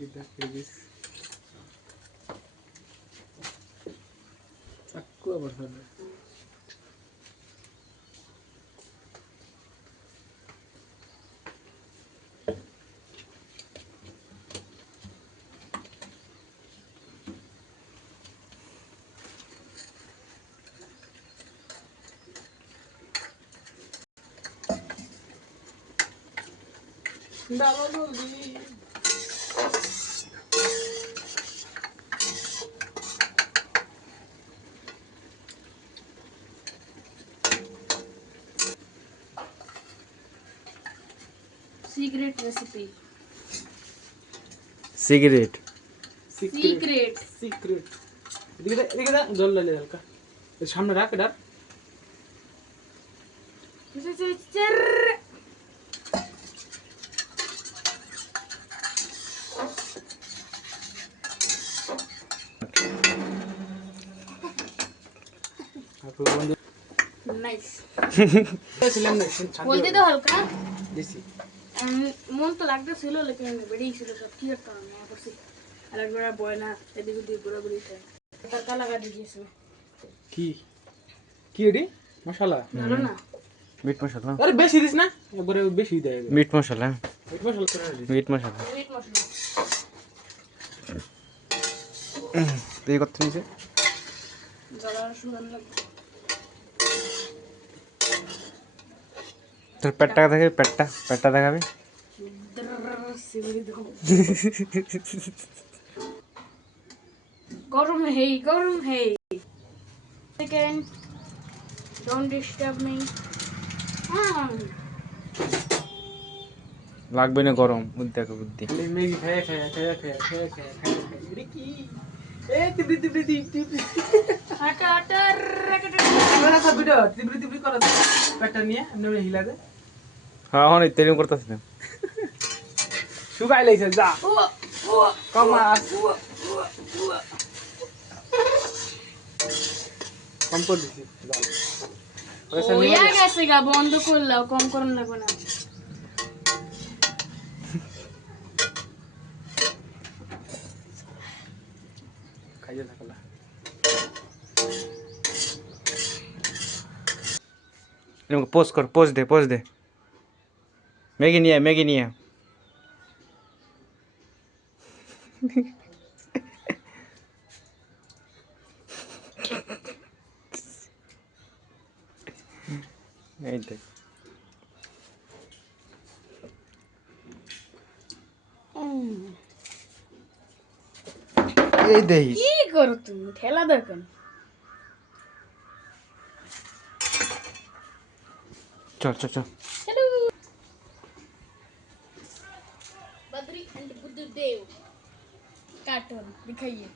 kita guys. Aku apa sana? Nggak mau di. Secret recipe. Cigarette Secret. এদিকে দা জল ঢালে হালকা। এর সামনে রাখ এটা। নাইস ছিলাম না বলতে তো হালকা দিছি মন তো লাগতেছিল লেকিন বেরিয়ে ছিল সব কি করতাম না করছি আর একবার বয় না এদিকে দিয়ে পুরো পুরি তরকা লাগা দিয়েছে কি কি এডি মশলা ভালো না মিট মশলা আরে বেশি দিস না একবারে বেশি দেয় মিট মশলা মিট মশলা করে দিস মিট মশলা মিট মশলা তুই কত নিছে জলার সুগন্ধ তোর পেটটা দেখাবি পেটটা দেখাবি গরম হে সেকেন্ড ডোন্ট ডিস্টার্ব মি লাগবে না গরম বুদ্ধি বুদ্ধি ম্যাগি খায় এডি কি এ তিবড়ি আটা আমরা সব ভিডিও তিবড়ি করা পেটটা নিয়ে আমরা হিলা দে হ্যাঁ হন ইত্যাদি করতেছ না শুকাই লাইছে যা কমা কম করে দিছি জাল ওয়া গেছে গা বন্ধ করলাও কম করন লাগবে না খাইয়ে থাকলা এরকম পোজ দে ম্যাগি নিয়ে এই দেখ এই দেখ কি করো তুমি ঠেলা দেখো চল hello Badri and Buddhadev cartoon दिखाइए